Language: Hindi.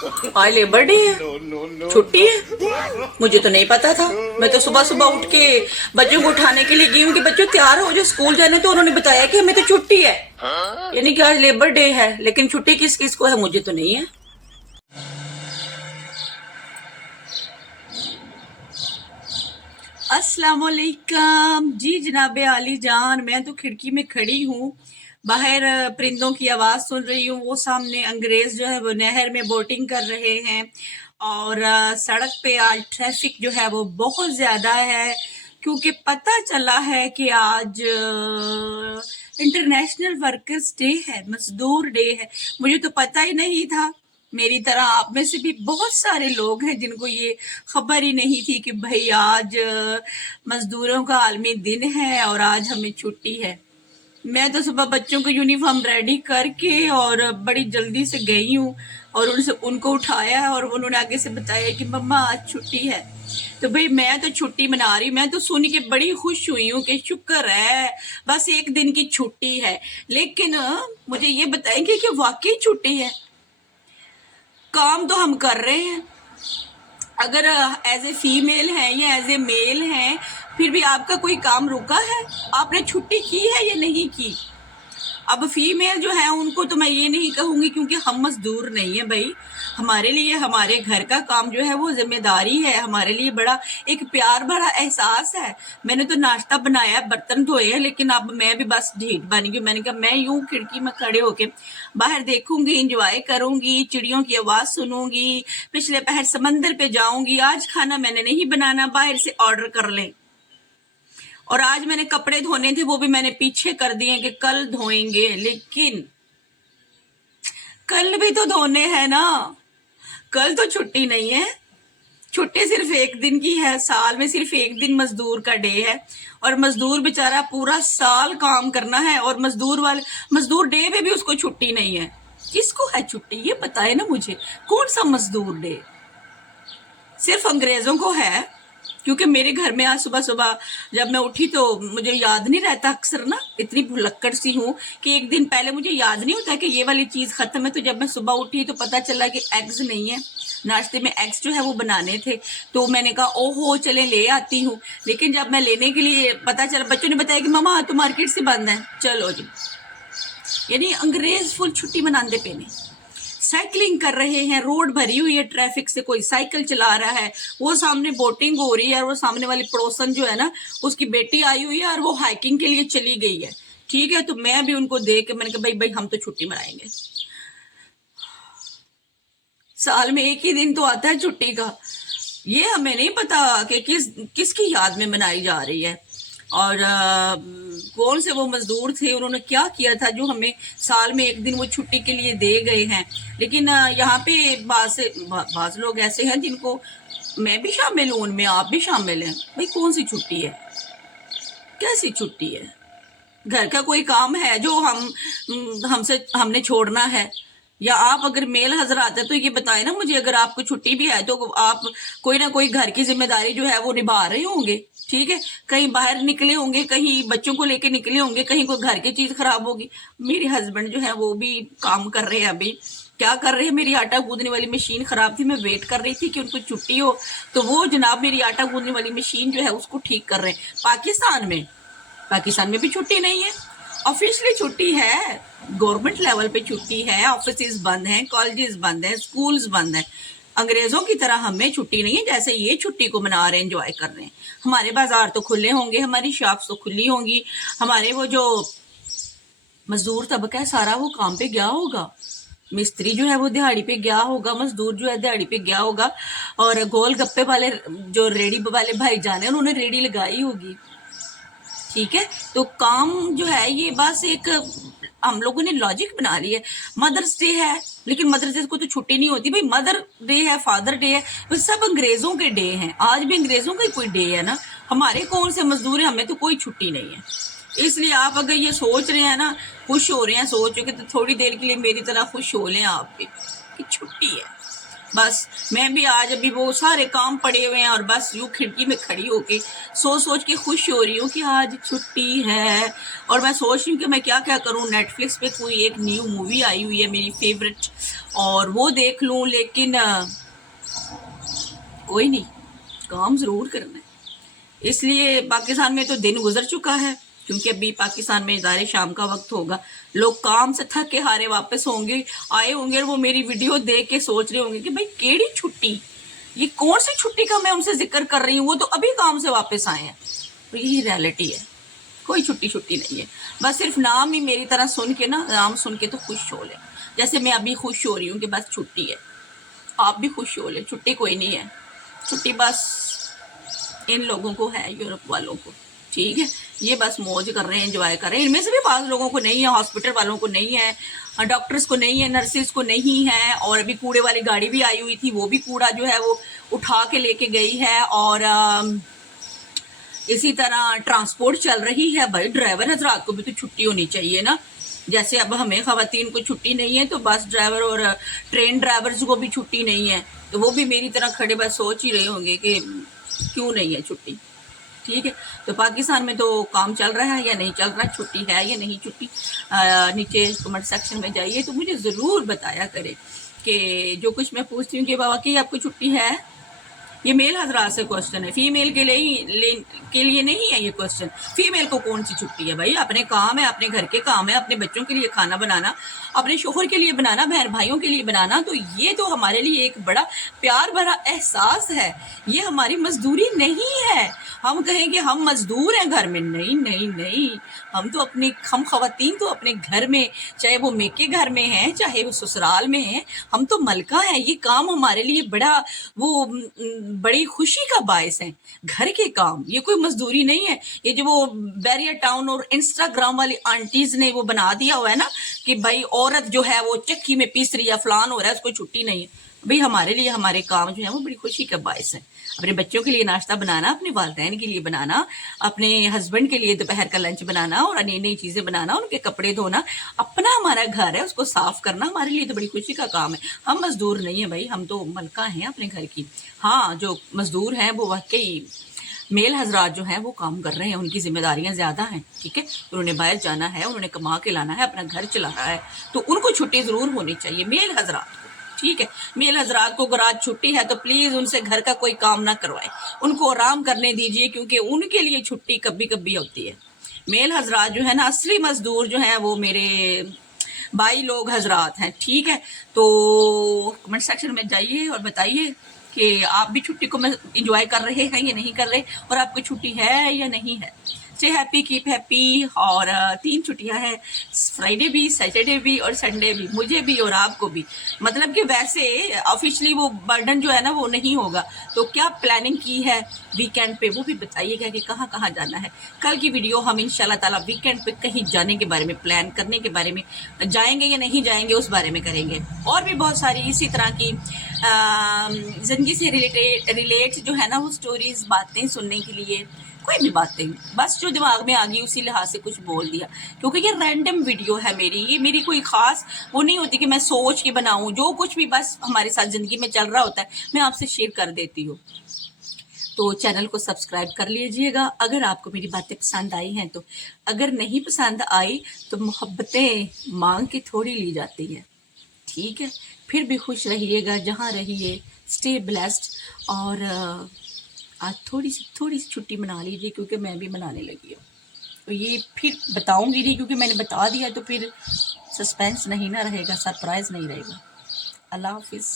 आज लेबर डे है, छुट्टी है। मुझे तो नहीं पता था। मैं तो सुबह सुबह उठ के बच्चों को उठाने के लिए गई हूँ कि बच्चों तैयार हो जो स्कूल जाने, तो उन्होंने बताया कि हमें तो छुट्टी है, यानी कि आज लेबर डे है। लेकिन छुट्टी किस किस को है मुझे तो नहीं है। अस्सलाम वालेकुम जी जनाबे आली जान। मैं तो खिड़की में खड़ी हूँ, बाहर परिंदों की आवाज सुन रही हूँ। वो सामने अंग्रेज जो है वो नहर में बोटिंग कर रहे हैं। और सड़क पे आज ट्रैफिक जो है वो बहुत ज्यादा है, क्योंकि पता चला है कि आज इंटरनेशनल वर्कर्स डे है, मजदूर डे है। मुझे तो पता ही नहीं था। मेरी तरह आप में से भी बहुत सारे लोग हैं जिनको ये खबर ही नहीं थी कि भाई आज मजदूरों का आलमी दिन है और आज हमें छुट्टी है। मैं तो सुबह बच्चों को यूनिफॉर्म रेडी करके और बड़ी जल्दी से गई हूँ और उनसे उनको उठाया है और उन्होंने आगे से बताया कि मम्मा आज छुट्टी है। तो भाई मैं तो छुट्टी मना रही, मैं तो सुन के बड़ी खुश हुई हूँ कि शुक्र है बस एक दिन की छुट्टी है। लेकिन मुझे ये बताएंगे कि वाकई छुट्टी है? काम तो हम कर रहे हैं, अगर एज ए फीमेल है या एज ए मेल है, फिर भी आपका कोई काम रुका है? आपने छुट्टी की है या नहीं की? अब फीमेल जो है उनको तो मैं ये नहीं कहूंगी, क्योंकि हम मजदूर नहीं है भाई। हमारे लिए हमारे घर का काम जो है वो जिम्मेदारी है, हमारे लिए बड़ा एक प्यार भरा एहसास है। मैंने तो नाश्ता बनाया, बर्तन धोए हैं, लेकिन अब मैं भी बस ढीठ बन गई। मैंने कहा मैं यूं खिड़की में खड़े होके बाहर देखूंगी, इंजॉय करूंगी, चिड़ियों की आवाज सुनूंगी, पिछले पहर समंदर पे जाऊंगी। आज खाना मैंने नहीं बनाना, बाहर से ऑर्डर कर लें। और आज मैंने कपड़े धोने थे, वो भी मैंने पीछे कर दिए कि कल धोएंगे, लेकिन कल भी तो धोने हैं ना। कल तो छुट्टी नहीं है, छुट्टी सिर्फ एक दिन की है, साल में सिर्फ एक दिन मजदूर का डे है। और मजदूर बेचारा पूरा साल काम करना है, और मजदूर डे पे भी उसको छुट्टी नहीं है। किसको है छुट्टी ये बताए ना मुझे, कौन सा मजदूर डे? सिर्फ अंग्रेजों को है, क्योंकि मेरे घर में आज सुबह सुबह जब मैं उठी तो मुझे याद नहीं रहता, अक्सर ना इतनी भुलक्कड़ सी हूँ कि एक दिन पहले मुझे याद नहीं होता कि ये वाली चीज खत्म है। तो जब मैं सुबह उठी तो पता चला कि एग्स नहीं है, नाश्ते में एग्स जो है वो बनाने थे। तो मैंने कहा ओहो चले ले आती हूँ। लेकिन जब मैं लेने के लिए पता चला, बच्चों ने बताया कि मामा तो मार्केट से बंद है, चलो जी। यानी अंग्रेज फुल छुट्टी मनाते पे नहीं, साइकिलिंग कर रहे हैं, रोड भरी हुई है ट्रैफिक से, कोई साइकिल चला रहा है, वो सामने बोटिंग हो रही है, और वो सामने वाली पड़ोसन जो है ना उसकी बेटी आई हुई है और वो हाइकिंग के लिए चली गई है। ठीक है, तो मैं भी उनको देख के मैंने कहा भाई भाई हम तो छुट्टी मनाएंगे। साल में एक ही दिन तो आता है छुट्टी का। ये हमें नहीं पता कि किसकी याद में मनाई जा रही है, और कौन से वो मजदूर थे, उन्होंने क्या किया था जो हमें साल में एक दिन वो छुट्टी के लिए दे गए हैं। लेकिन यहाँ पे बाज लोग ऐसे हैं जिनको, मैं भी शामिल हूँ उनमें, आप भी शामिल हैं। भाई कौन सी छुट्टी है, कैसी छुट्टी है? घर का कोई काम है जो हमने छोड़ना है? या आप अगर मेल हजरात है तो ये बताए ना मुझे, अगर आपको छुट्टी भी है तो आप कोई ना कोई घर की जिम्मेदारी जो है वो निभा रहे होंगे। ठीक है, कहीं बाहर निकले होंगे, कहीं बच्चों को लेके निकले होंगे, कहीं कोई घर की चीज खराब होगी। मेरे हस्बैंड जो है वो भी काम कर रहे हैं। अभी क्या कर रहे हैं, मेरी आटा गूंदने वाली मशीन खराब थी, मैं वेट कर रही थी कि उनको छुट्टी हो, तो वो जनाब मेरी आटा गूंदने वाली मशीन जो है उसको ठीक कर रहे हैं। पाकिस्तान में भी छुट्टी नहीं है, ऑफिशियली छुट्टी है, गवर्नमेंट लेवल पे छुट्टी है, ऑफिस बंद हैं, कॉलेजेस बंद हैं, स्कूल्स बंद हैं। अंग्रेजों की तरह हमें छुट्टी नहीं है, जैसे ये छुट्टी को मना रहे हैं, एंजॉय कर रहे हैं। हमारे बाजार तो खुले होंगे, हमारी शॉप्स तो खुली होंगी, हमारे वो जो मजदूर तबका है सारा वो काम पे गया होगा, मिस्त्री जो है वो दिहाड़ी पे गया होगा, मजदूर जो है दिहाड़ी पे गया होगा, और गोल गप्पे वाले जो रेडी वाले भाई जाने उन्होंने रेडी लगाई होगी। ठीक है, तो काम जो है ये बस एक हम लोगों ने लॉजिक बना लिया है। मदर्स डे है, लेकिन मदर्स डे को तो छुट्टी नहीं होती भाई। मदर डे है, फादर डे है, वो सब अंग्रेजों के डे हैं। आज भी अंग्रेजों का ही कोई डे है ना, हमारे कौन से मजदूर है, हमें तो कोई छुट्टी नहीं है। इसलिए आप अगर ये सोच रहे हैं ना, खुश हो रहे हैं सोच के, तो थोड़ी देर के लिए मेरी तरह खुश हो लें आप भी कि छुट्टी है। बस मैं भी आज अभी वो सारे काम पड़े हुए हैं और बस यूं खिड़की में खड़ी होके सोच के खुश हो रही हूँ कि आज छुट्टी है। और मैं सोच रही हूँ कि मैं क्या क्या करूँ। नेटफ्लिक्स पे कोई एक न्यू मूवी आई हुई है मेरी फेवरेट, और वो देख लूं, लेकिन कोई नहीं, काम ज़रूर करना है। इसलिए पाकिस्तान में तो दिन गुजर चुका है, क्योंकि अभी पाकिस्तान में ज़ाहिर शाम का वक्त होगा, लोग काम से थक के हारे वापस होंगे, आए होंगे, और वो मेरी वीडियो देख के सोच रहे होंगे कि भाई केड़ी छुट्टी, ये कौन सी छुट्टी का मैं उनसे जिक्र कर रही हूँ, वो तो अभी काम से वापस आए हैं। तो यही रियलिटी है, कोई छुट्टी नहीं है। बस सिर्फ नाम ही मेरी तरह सुन के ना, नाम सुन के तो खुश हो ले, जैसे मैं अभी खुश हो रही हूँ कि बस छुट्टी है। आप भी खुश हो ले, छुट्टी कोई नहीं है। छुट्टी बस इन लोगों को है, यूरोप वालों को, ठीक है। ये बस मौज कर रहे हैं, एंजॉय कर रहे हैं। इनमें से भी बात लोगों को नहीं है, हॉस्पिटल वालों को नहीं है, डॉक्टर्स को नहीं है, नर्सिस को नहीं है। और अभी कूड़े वाली गाड़ी भी आई हुई थी, वो भी कूड़ा जो है वो उठा के लेके गई है। और इसी तरह ट्रांसपोर्ट चल रही है। भाई ड्राइवर हजरात को भी तो छुट्टी होनी चाहिए ना। जैसे अब हमें खवातीन को छुट्टी नहीं है, तो बस ड्राइवर और ट्रेन ड्राइवर्स को भी छुट्टी नहीं है, तो वो भी मेरी तरह खड़े बस सोच ही रहे होंगे कि क्यों नहीं है छुट्टी। ठीक है, तो पाकिस्तान में तो काम चल रहा है या नहीं चल रहा, छुट्टी है या नहीं छुट्टी, नीचे कमेंट सेक्शन में जाइए तो मुझे ज़रूर बताया करें कि जो कुछ मैं पूछती हूँ कि बाबा की आपको छुट्टी है। ये मेल हजरात से क्वेश्चन है, फीमेल के लिए नहीं है ये क्वेश्चन। फीमेल को कौन सी छुट्टी है भाई, अपने काम है, अपने घर के काम है, अपने बच्चों के लिए खाना बनाना, अपने शोहर के लिए बनाना, बहन भाइयों के लिए बनाना, तो ये तो हमारे लिए एक बड़ा प्यार भरा एहसास है। ये हमारी मजदूरी नहीं है। हम कहें कि हम मजदूर हैं घर में, नहीं नहीं नहीं, हम खवातीन तो अपने घर में, चाहे वो मेके घर में हैं, चाहे वो ससुराल में हैं, हम तो मलका हैं। ये काम हमारे लिए बड़ी खुशी का बायस है, घर के काम। ये कोई मजदूरी नहीं है। ये जो वो बैरियर टाउन और इंस्टाग्राम वाली आंटीज ने वो बना दिया हुआ है ना कि भाई औरत जो है वो चक्की में पीस रही है, फलान हो रहा है, उसको छुट्टी नहीं है। भाई हमारे लिए हमारे काम जो है वो बड़ी खुशी का बायस है। अपने बच्चों के लिए नाश्ता बनाना, अपने वालिदैन के लिए बनाना, अपने हस्बैंड के लिए दोपहर का लंच बनाना और नई नई चीजें बनाना, उनके कपड़े धोना, अपना हमारा घर है उसको साफ करना हमारे लिए तो बड़ी खुशी का काम है। हम मजदूर नहीं है भाई, हम तो मलका हैं अपने घर की। हाँ, जो मजदूर हैं वो वाकई मेल हजरात जो हैं वो काम कर रहे हैं, उनकी जिम्मेदारियां ज्यादा हैं, ठीक है। उन्होंने बाहर जाना है, उन्होंने कमा के लाना है, अपना घर चलाना है, तो उनको छुट्टी जरूर होनी चाहिए मेल हजरात को, ठीक है। मेल हजरात को अगर आज छुट्टी है तो प्लीज उनसे घर का कोई काम ना करवाए, उनको आराम करने दीजिए, क्योंकि उनके लिए छुट्टी कभी कभी होती है। मेल हजरात जो है ना, असली मजदूर जो है वो मेरे भाई लोग हजरात हैं, ठीक है। तो कमेंट सेक्शन में जाइए और बताइए कि आप भी छुट्टी को इंजॉय कर रहे हैं या नहीं कर रहे, और आपको छुट्टी है या नहीं है। Stay happy, keep happy. और 3 छुट्टियां हैं, फ्राइडे भी, सैटरडे भी और संडे भी, मुझे भी और आपको भी। मतलब कि वैसे ऑफिशियली वो बर्डन जो है ना वो नहीं होगा। तो क्या प्लानिंग की है वीकेंड पे, वो भी बताइएगा कि कहाँ कहाँ जाना है। कल की वीडियो हम इंशाल्लाह ताला वीकेंड पे कहीं जाने के बारे में, प्लान करने के बारे में, जाएंगे या नहीं जाएंगे उस बारे में करेंगे। और भी बहुत सारी इसी तरह की जिंदगी से रिलेट जो है ना वो स्टोरीज, बातें सुनने के लिए, कोई भी बातें बस जो दिमाग में आ गई उसी लिहाज से कुछ बोल दिया, क्योंकि ये रैंडम वीडियो है मेरी। ये मेरी कोई खास वो नहीं होती कि मैं सोच के बनाऊं, जो कुछ भी बस हमारे साथ जिंदगी में चल रहा होता है मैं आपसे शेयर कर देती हूँ। तो चैनल को सब्सक्राइब कर लीजिएगा अगर आपको मेरी बातें पसंद आई हैं तो। अगर नहीं पसंद आई तो मोहब्बतें मांग के थोड़ी ली जाती हैं, ठीक है। फिर भी खुश रहिएगा जहाँ रहिए, स्टे ब्लेस्ड। और आज थोड़ी सी छुट्टी मना लीजिए, क्योंकि मैं भी मनाने लगी हूँ। तो ये फिर बताऊंगी नहीं, क्योंकि मैंने बता दिया तो फिर सस्पेंस नहीं ना रहेगा, सरप्राइज नहीं रहेगा। अल्लाह हाफिज़।